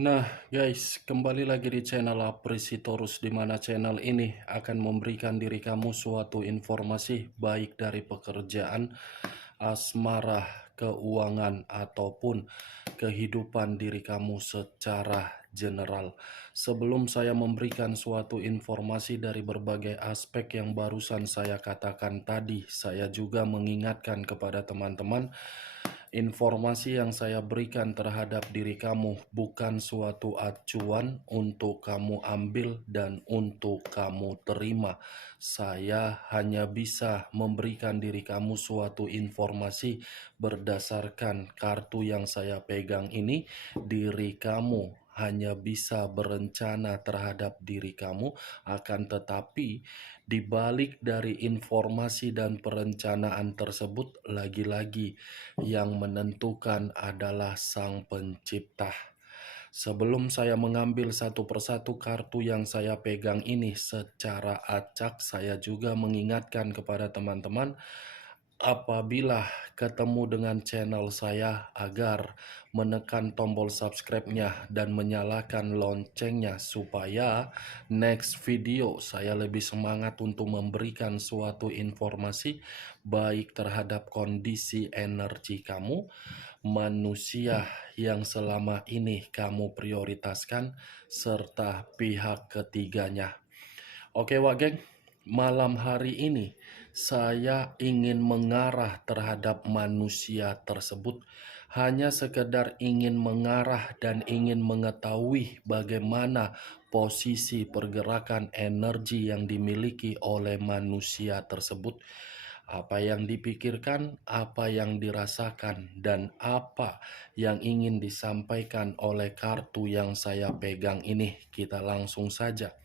Nah, guys, kembali lagi di channel Apresitorus, di mana channel ini akan memberikan diri kamu suatu informasi baik dari pekerjaan, asmara, keuangan, ataupun kehidupan diri kamu secara general. Sebelum saya memberikan suatu informasi dari berbagai aspek yang barusan saya katakan tadi, saya juga mengingatkan kepada teman-teman, informasi yang saya berikan terhadap diri kamu bukan suatu acuan untuk kamu ambil dan untuk kamu terima. Saya hanya bisa memberikan diri kamu suatu informasi berdasarkan kartu yang saya pegang ini. Diri kamu hanya bisa berencana terhadap diri kamu, akan tetapi di balik dari informasi dan perencanaan tersebut, lagi-lagi yang menentukan adalah Sang Pencipta. Sebelum saya mengambil satu persatu kartu yang saya pegang ini secara acak, saya juga mengingatkan kepada teman-teman, apabila ketemu dengan channel saya, agar menekan tombol subscribe-nya dan menyalakan loncengnya supaya next video saya lebih semangat untuk memberikan suatu informasi baik terhadap kondisi energi kamu, manusia yang selama ini kamu prioritaskan, serta pihak ketiganya. Oke Wak Geng, malam hari ini saya ingin mengarah terhadap manusia tersebut. Hanya sekedar ingin mengarah dan ingin mengetahui bagaimana posisi pergerakan energi yang dimiliki oleh manusia tersebut. Apa yang dipikirkan, apa yang dirasakan, dan apa yang ingin disampaikan oleh kartu yang saya pegang ini. Kita langsung saja.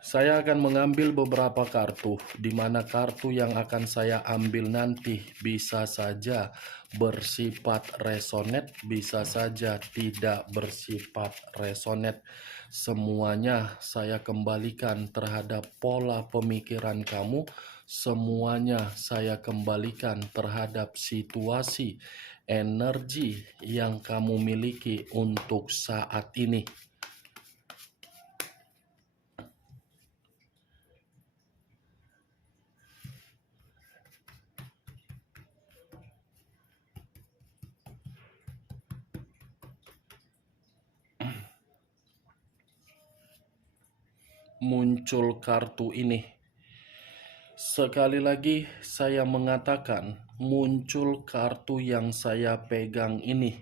Saya akan mengambil beberapa kartu, di mana kartu yang akan saya ambil nanti bisa saja bersifat resonet, bisa saja tidak bersifat resonet. Semuanya saya kembalikan terhadap pola pemikiran kamu, semuanya saya kembalikan terhadap situasi energi yang kamu miliki untuk saat ini. Muncul kartu ini. Sekali lagi saya mengatakan, muncul kartu yang saya pegang ini.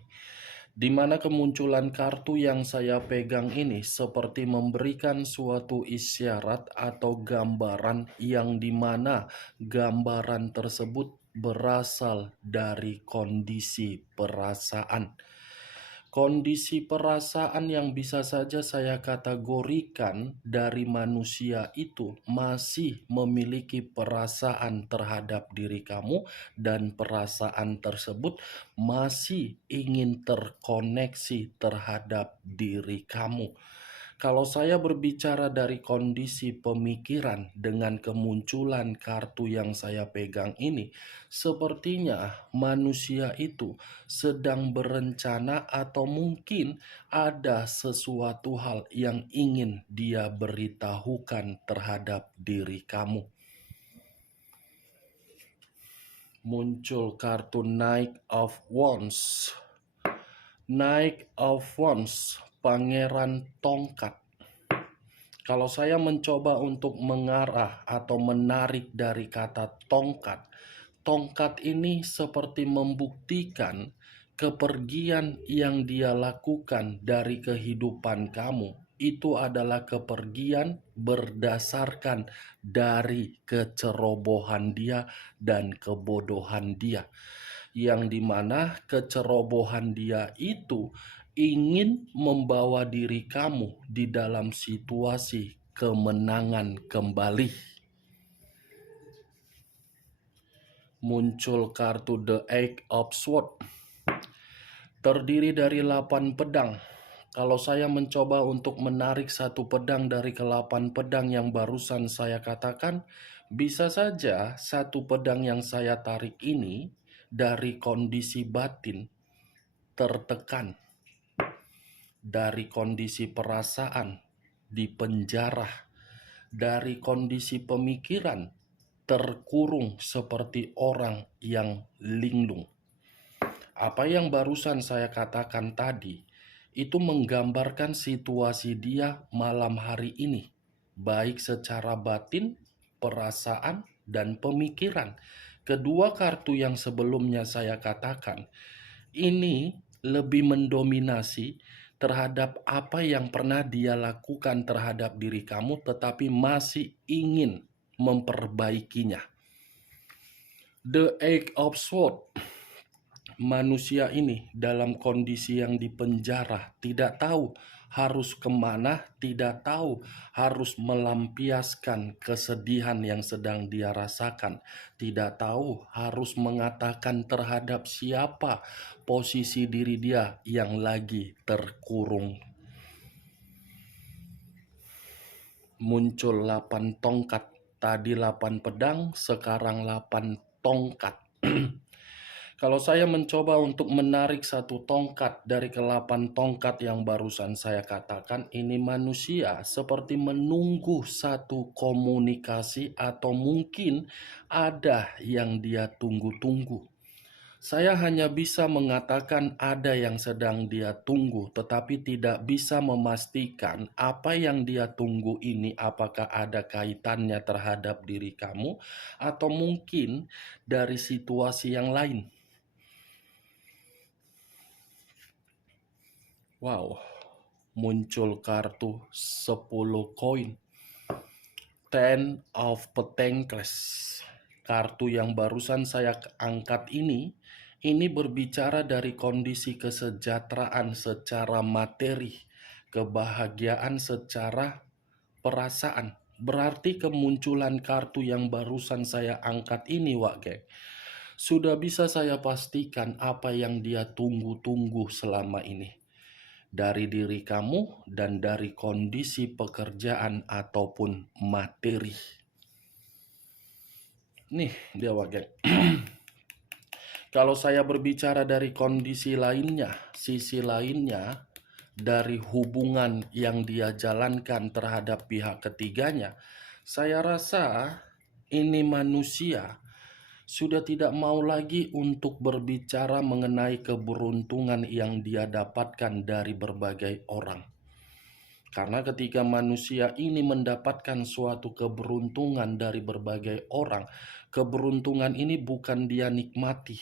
Di mana kemunculan kartu yang saya pegang ini seperti memberikan suatu isyarat atau gambaran, yang dimana gambaran tersebut berasal dari kondisi perasaan. Kondisi perasaan yang bisa saja saya kategorikan dari manusia itu masih memiliki perasaan terhadap diri kamu, dan perasaan tersebut masih ingin terkoneksi terhadap diri kamu. Kalau saya berbicara dari kondisi pemikiran dengan kemunculan kartu yang saya pegang ini, sepertinya manusia itu sedang berencana atau mungkin ada sesuatu hal yang ingin dia beritahukan terhadap diri kamu. Muncul kartu Knight of Wands. Knight of Wands, Pangeran Tongkat. Kalau saya mencoba untuk mengarah atau menarik dari kata tongkat, tongkat ini seperti membuktikan kepergian yang dia lakukan dari kehidupan kamu. Itu adalah kepergian berdasarkan dari kecerobohan dia dan kebodohan dia, yang dimana kecerobohan dia itu ingin membawa diri kamu di dalam situasi kemenangan kembali. Muncul kartu The Eight of Swords, terdiri dari 8 pedang. Kalau saya mencoba untuk menarik satu pedang dari ke-8 pedang yang barusan saya katakan, bisa saja satu pedang yang saya tarik ini dari kondisi batin tertekan, dari kondisi perasaan dipenjara, dari kondisi pemikiran terkurung seperti orang yang linglung. Apa yang barusan saya katakan tadi, itu menggambarkan situasi dia malam hari ini, baik secara batin, perasaan, dan pemikiran. Kedua kartu yang sebelumnya saya katakan, ini lebih mendominasi terhadap apa yang pernah dia lakukan terhadap diri kamu, tetapi masih ingin memperbaikinya. The Eight of Swords. Manusia ini dalam kondisi yang dipenjara, tidak tahu harus kemana, tidak tahu harus melampiaskan kesedihan yang sedang dia rasakan, tidak tahu harus mengatakan terhadap siapa posisi diri dia yang lagi terkurung. Muncul 8 tongkat, tadi 8 pedang, sekarang 8 tongkat. Kalau saya mencoba untuk menarik satu tongkat dari ke-8 tongkat yang barusan saya katakan, ini manusia seperti menunggu satu komunikasi atau mungkin ada yang dia tunggu-tunggu. Saya hanya bisa mengatakan ada yang sedang dia tunggu, tetapi tidak bisa memastikan apa yang dia tunggu ini apakah ada kaitannya terhadap diri kamu atau mungkin dari situasi yang lain. Wow, muncul kartu 10 koin. Ten of Pentacles. Kartu yang barusan saya angkat ini berbicara dari kondisi kesejahteraan secara materi, kebahagiaan secara perasaan. Berarti kemunculan kartu yang barusan saya angkat ini, Wak Geng, sudah bisa saya pastikan apa yang dia tunggu-tunggu selama ini dari diri kamu dan dari kondisi pekerjaan ataupun materi. Nih dia Wak. Kalau saya berbicara dari kondisi lainnya, sisi lainnya, dari hubungan yang dia jalankan terhadap pihak ketiganya, saya rasa ini manusia sudah tidak mau lagi untuk berbicara mengenai keberuntungan yang dia dapatkan dari berbagai orang. Karena ketika manusia ini mendapatkan suatu keberuntungan dari berbagai orang, keberuntungan ini bukan dia nikmati,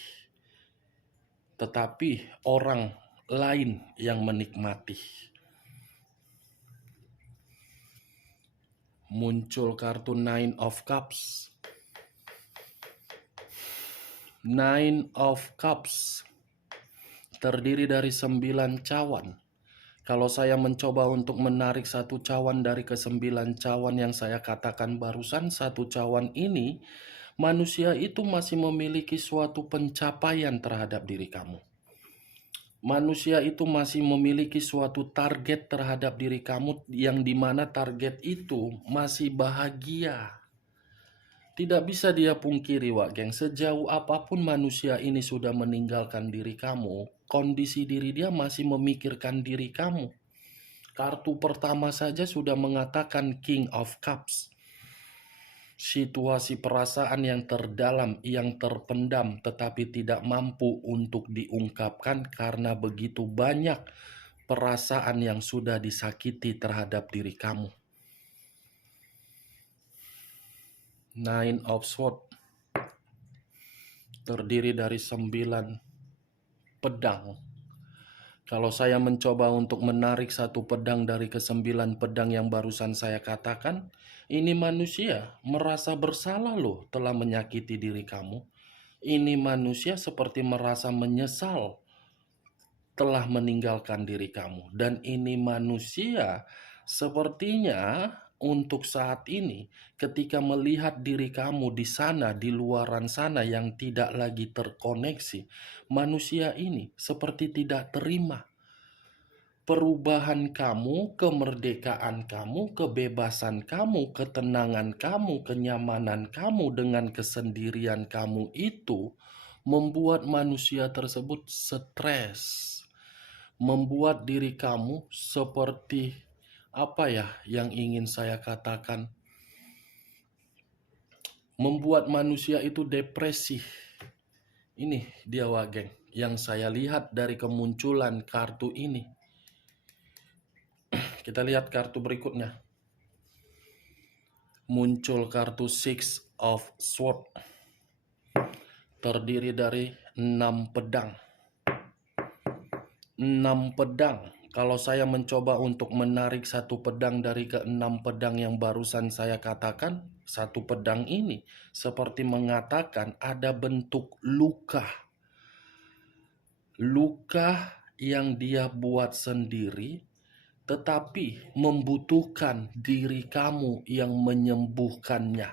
tetapi orang lain yang menikmati. Muncul kartu Nine of Cups. Nine of Cups terdiri dari 9 cawan. Kalau saya mencoba untuk menarik satu cawan dari ke-9 cawan yang saya katakan barusan, satu cawan ini, manusia itu masih memiliki suatu pencapaian terhadap diri kamu. Manusia itu masih memiliki suatu target terhadap diri kamu yang dimana target itu masih bahagia. Tidak bisa dia pungkiri, Wak Geng, sejauh apapun manusia ini sudah meninggalkan diri kamu, kondisi diri dia masih memikirkan diri kamu. Kartu pertama saja sudah mengatakan King of Cups. Situasi perasaan yang terdalam, yang terpendam, tetapi tidak mampu untuk diungkapkan karena begitu banyak perasaan yang sudah disakiti terhadap diri kamu. Nine of Swords terdiri dari 9 pedang. Kalau saya mencoba untuk menarik satu pedang dari ke-9 pedang yang barusan saya katakan, ini manusia merasa bersalah loh telah menyakiti diri kamu. Ini manusia seperti merasa menyesal telah meninggalkan diri kamu. Dan ini manusia sepertinya untuk saat ini ketika melihat diri kamu di sana, di luaran sana yang tidak lagi terkoneksi, manusia ini seperti tidak terima perubahan kamu, kemerdekaan kamu, kebebasan kamu, ketenangan kamu, kenyamanan kamu dengan kesendirian kamu itu membuat manusia tersebut stres. membuat diri kamu seperti apa ya yang ingin saya katakan? Membuat manusia itu depresi. Ini dia Wageng yang saya lihat dari kemunculan kartu ini. Kita lihat kartu berikutnya. Muncul kartu Six of Swords. Terdiri dari 6 pedang. 6 pedang. Kalau saya mencoba untuk menarik satu pedang dari ke-6 pedang yang barusan saya katakan, satu pedang ini seperti mengatakan ada bentuk luka. Luka yang dia buat sendiri, tetapi membutuhkan diri kamu yang menyembuhkannya.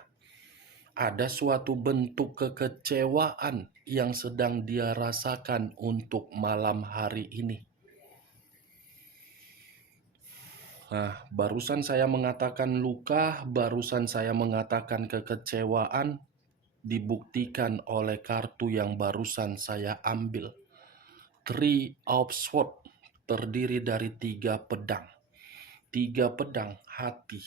Ada suatu bentuk kekecewaan yang sedang dia rasakan untuk malam hari ini. Nah, barusan saya mengatakan luka, barusan saya mengatakan kekecewaan, dibuktikan oleh kartu yang barusan saya ambil. Three of Swords terdiri dari 3 pedang. 3 pedang hati.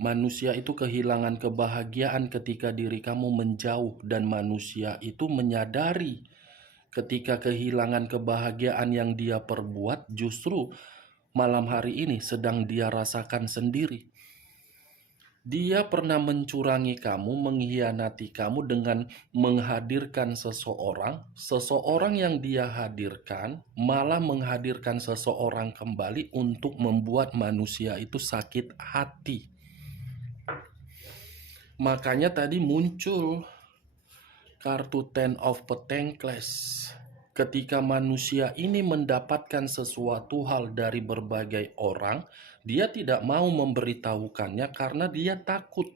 Manusia itu kehilangan kebahagiaan ketika diri kamu menjauh, dan manusia itu menyadari ketika kehilangan kebahagiaan yang dia perbuat justru malam hari ini sedang dia rasakan sendiri. Dia pernah mencurangi kamu, mengkhianati kamu dengan menghadirkan seseorang yang dia hadirkan malah menghadirkan seseorang kembali untuk membuat manusia itu sakit hati. Makanya tadi muncul kartu Ten of Pentacles. Ketika manusia ini mendapatkan sesuatu hal dari berbagai orang, dia tidak mau memberitahukannya karena dia takut.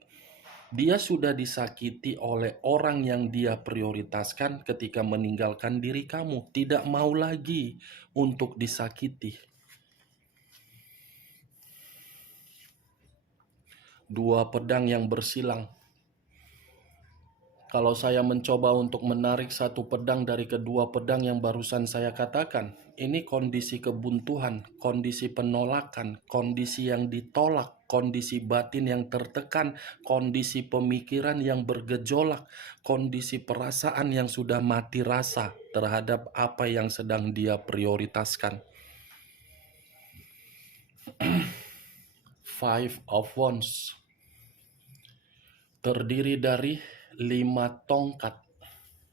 Dia sudah disakiti oleh orang yang dia prioritaskan ketika meninggalkan diri kamu. Tidak mau lagi untuk disakiti. 2 pedang yang bersilang. Kalau saya mencoba untuk menarik satu pedang dari kedua pedang yang barusan saya katakan, ini kondisi kebuntuan, kondisi penolakan, kondisi yang ditolak, kondisi batin yang tertekan, kondisi pemikiran yang bergejolak, kondisi perasaan yang sudah mati rasa terhadap apa yang sedang dia prioritaskan. Five of Wands terdiri dari 5 tongkat.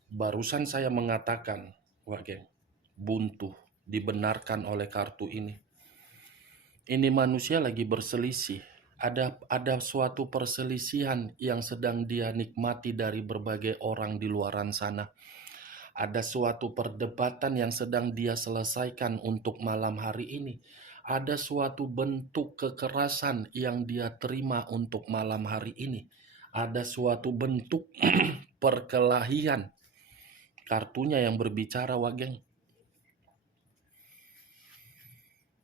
Barusan saya mengatakan, Wageng, buntu dibenarkan oleh kartu ini. Ini manusia lagi berselisih. Ada suatu perselisihan yang sedang dia nikmati dari berbagai orang di luaran sana. Ada suatu perdebatan yang sedang dia selesaikan untuk malam hari ini. Ada suatu bentuk kekerasan yang dia terima untuk malam hari ini. Ada suatu bentuk perkelahian. Kartunya yang berbicara, Wageng.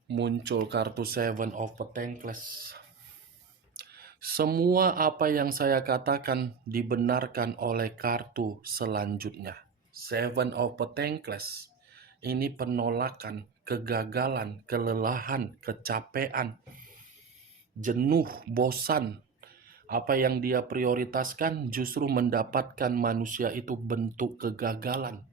Muncul kartu Seven of Pentacles. Semua apa yang saya katakan dibenarkan oleh kartu selanjutnya. Seven of Pentacles. Ini penolakan, kegagalan, kelelahan, kecapean, jenuh, bosan. Apa yang dia prioritaskan justru mendapatkan manusia itu bentuk kegagalan.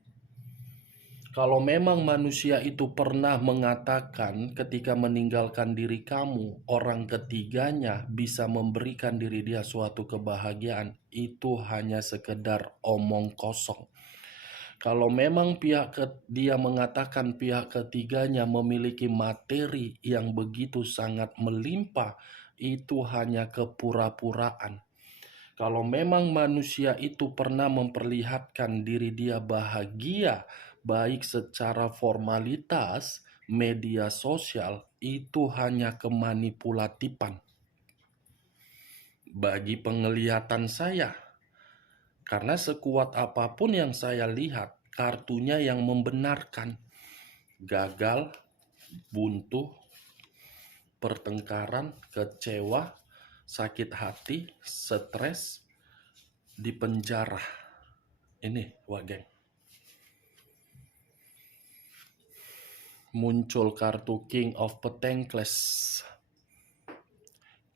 Kalau memang manusia itu pernah mengatakan ketika meninggalkan diri kamu, orang ketiganya bisa memberikan diri dia suatu kebahagiaan, itu hanya sekedar omong kosong. Kalau memang dia mengatakan pihak ketiganya memiliki materi yang begitu sangat melimpah, itu hanya kepura-puraan. Kalau memang manusia itu pernah memperlihatkan diri dia bahagia, baik secara formalitas, media sosial, itu hanya kemanipulatifan. Bagi penglihatan saya, karena sekuat apapun yang saya lihat, kartunya yang membenarkan. Gagal, buntu, pertengkaran, kecewa, sakit hati, stres, di penjara. Ini, Wageng. Muncul kartu King of Pentacles.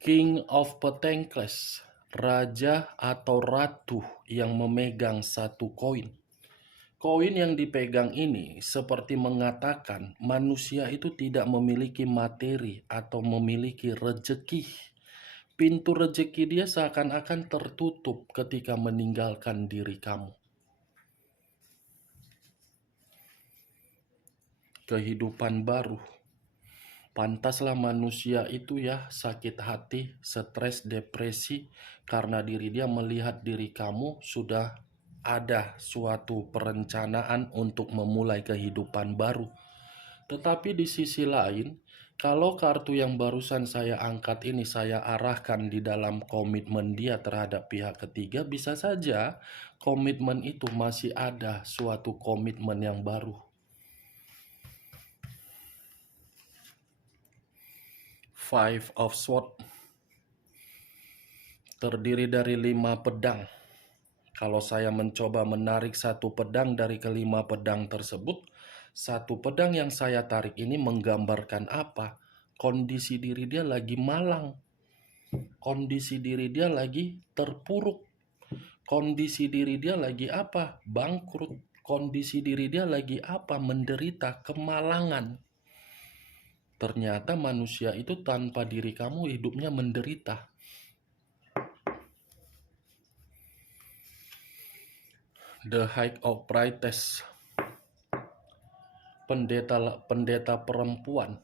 King of Pentacles, raja atau ratu yang memegang satu koin. Koin yang dipegang ini seperti mengatakan manusia itu tidak memiliki materi atau memiliki rejeki. Pintu rejeki dia seakan-akan tertutup ketika meninggalkan diri kamu. Kehidupan baru. Pantaslah manusia itu ya sakit hati, stres, depresi karena diri dia melihat diri kamu sudah ada suatu perencanaan untuk memulai kehidupan baru. Tetapi di sisi lain, kalau kartu yang barusan saya angkat ini saya arahkan di dalam komitmen dia terhadap pihak ketiga, bisa saja komitmen itu masih ada suatu komitmen yang baru. Five of Swords terdiri dari 5 pedang. Kalau saya mencoba menarik satu pedang dari kelima pedang tersebut, satu pedang yang saya tarik ini menggambarkan apa? Kondisi diri dia lagi malang. Kondisi diri dia lagi terpuruk. Kondisi diri dia lagi apa? Bangkrut. Kondisi diri dia lagi apa? Menderita, kemalangan. Ternyata manusia itu tanpa diri kamu hidupnya menderita. The High of Priestess, pendeta perempuan,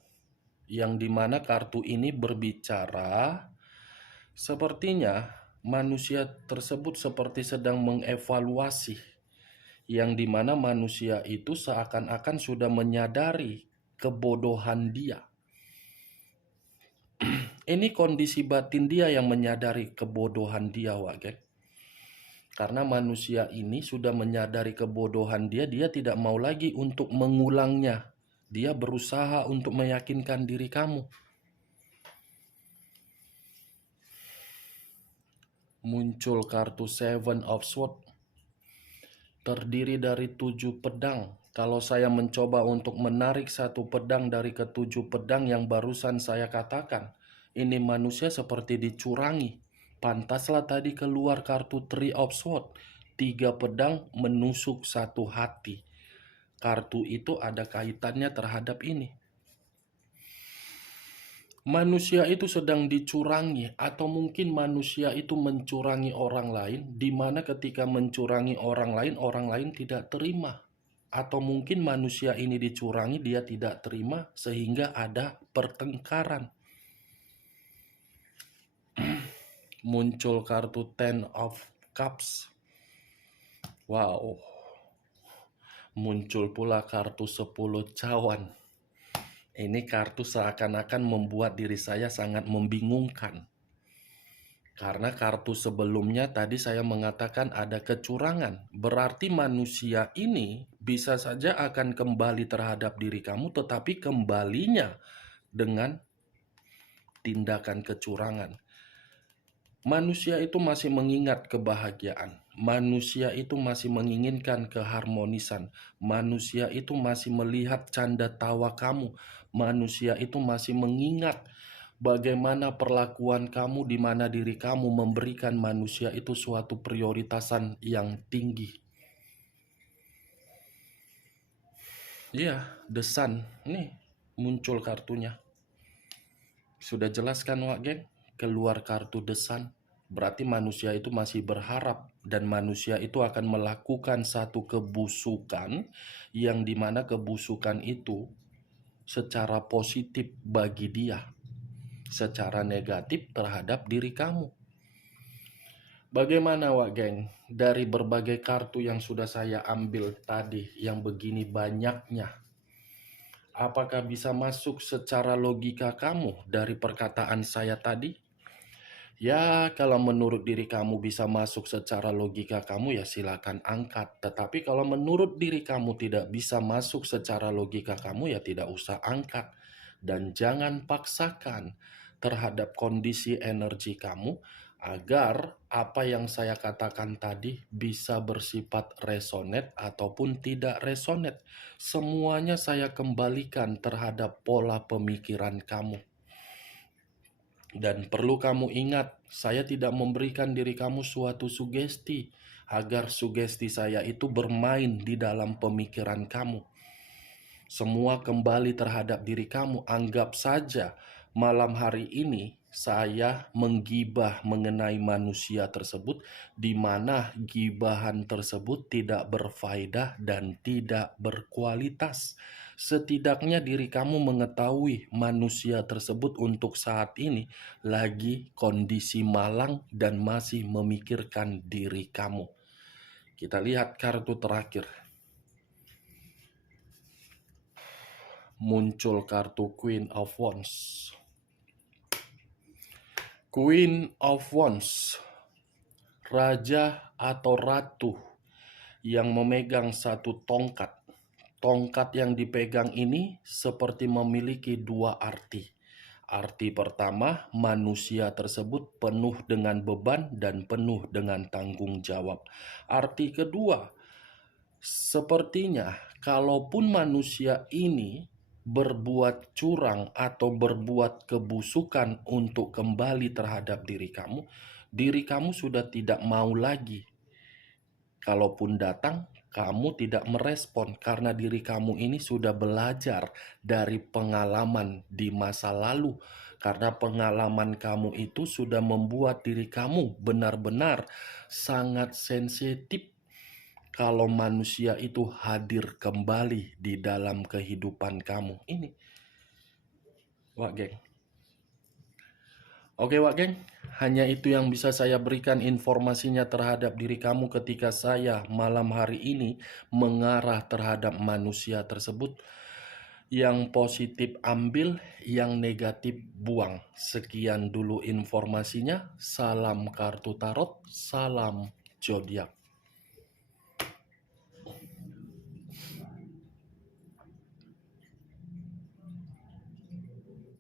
yang dimana kartu ini berbicara sepertinya manusia tersebut seperti sedang mengevaluasi, yang dimana manusia itu seakan-akan sudah menyadari kebodohan dia. Ini kondisi batin dia yang menyadari kebodohan dia, Wak. Karena manusia ini sudah menyadari kebodohan dia, dia tidak mau lagi untuk mengulangnya. Dia berusaha untuk meyakinkan diri kamu. Muncul kartu Seven of Swords. Terdiri dari 7 pedang. Kalau saya mencoba untuk menarik satu pedang dari ke-7 pedang yang barusan saya katakan, ini manusia seperti dicurangi. Pantaslah tadi keluar kartu Three of Swords. 3 pedang menusuk satu hati. Kartu itu ada kaitannya terhadap ini. Manusia itu sedang dicurangi, atau mungkin manusia itu mencurangi orang lain, di mana ketika mencurangi orang lain tidak terima. Atau mungkin manusia ini dicurangi, dia tidak terima, sehingga ada pertengkaran. Muncul kartu Ten of Cups. Wow. Muncul pula kartu 10 cawan. Ini kartu seakan-akan membuat diri saya sangat membingungkan. Karena kartu sebelumnya tadi saya mengatakan ada kecurangan. Berarti manusia ini bisa saja akan kembali terhadap diri kamu, tetapi kembalinya dengan tindakan kecurangan. Manusia itu masih mengingat kebahagiaan. Manusia itu masih menginginkan keharmonisan. Manusia itu masih melihat canda tawa kamu. Manusia itu masih mengingat bagaimana perlakuan kamu, di mana diri kamu memberikan manusia itu suatu prioritasan yang tinggi. Iya, The Sun. Nih, muncul kartunya. Sudah jelaskan, Wak Geng? Keluar kartu The Sun. Berarti manusia itu masih berharap, dan manusia itu akan melakukan satu kebusukan, yang dimana kebusukan itu secara positif bagi dia, secara negatif terhadap diri kamu. Bagaimana, Wak Geng? Dari berbagai kartu yang sudah saya ambil tadi, yang begini banyaknya, apakah bisa masuk secara logika kamu dari perkataan saya tadi? Ya, kalau menurut diri kamu bisa masuk secara logika kamu, ya silakan angkat. Tetapi kalau menurut diri kamu tidak bisa masuk secara logika kamu, ya tidak usah angkat. Dan jangan paksakan terhadap kondisi energi kamu agar apa yang saya katakan tadi bisa bersifat resonate ataupun tidak resonate. Semuanya saya kembalikan terhadap pola pemikiran kamu. Dan perlu kamu ingat, saya tidak memberikan diri kamu suatu sugesti agar sugesti saya itu bermain di dalam pemikiran kamu. Semua kembali terhadap diri kamu. Anggap saja malam hari ini saya menggibah mengenai manusia tersebut, di mana gibahan tersebut tidak berfaedah dan tidak berkualitas. Setidaknya diri kamu mengetahui manusia tersebut untuk saat ini lagi kondisi malang dan masih memikirkan diri kamu. Kita lihat kartu terakhir. Muncul kartu Queen of Wands. Queen of Wands, raja atau ratu yang memegang satu tongkat. Tongkat yang dipegang ini seperti memiliki dua arti. Arti pertama, manusia tersebut penuh dengan beban dan penuh dengan tanggung jawab. Arti kedua, sepertinya kalaupun manusia ini berbuat curang atau berbuat kebusukan untuk kembali terhadap diri kamu sudah tidak mau lagi. Kalaupun datang, kamu tidak merespon karena diri kamu ini sudah belajar dari pengalaman di masa lalu. Karena pengalaman kamu itu sudah membuat diri kamu benar-benar sangat sensitif kalau manusia itu hadir kembali di dalam kehidupan kamu. Ini, Wak Geng. Oke Wak Geng, hanya itu yang bisa saya berikan informasinya terhadap diri kamu ketika saya malam hari ini mengarah terhadap manusia tersebut. Yang positif ambil, yang negatif buang. Sekian dulu informasinya. Salam kartu tarot, salam zodiak.